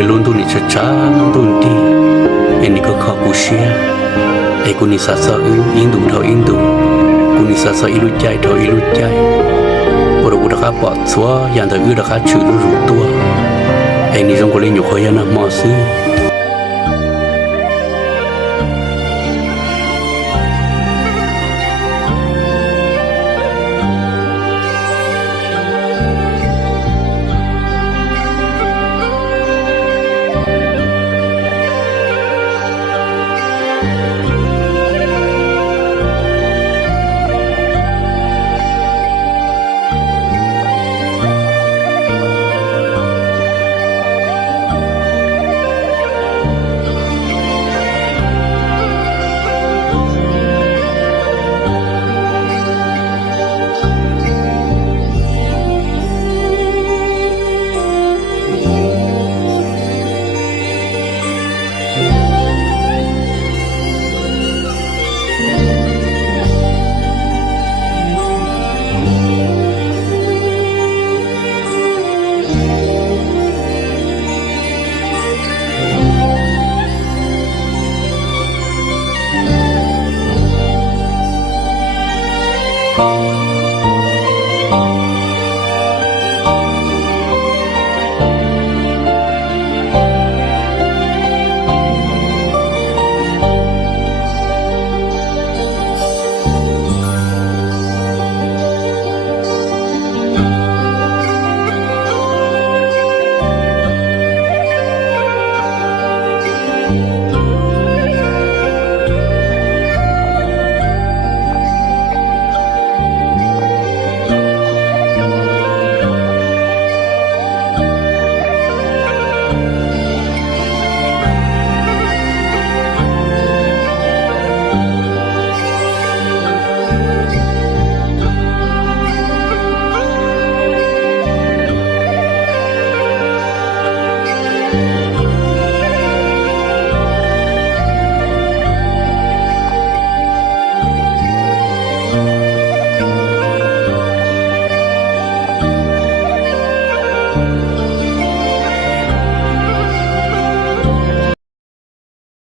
เลยล้นตุนิช้าช้าตุนตีเอ็นนี่ก็ขอกูเชียไอ้กูนี่ซาซาอินดูเท่าอินดูกูนี่ซาซาอิลุใจเท่าอิลุใจปรกูราคาปอดซัวยันเธอราคาชื่อรู้ตัวไอ้นี่จงกูเล่นอยู่คอยนะมอซื้อๆ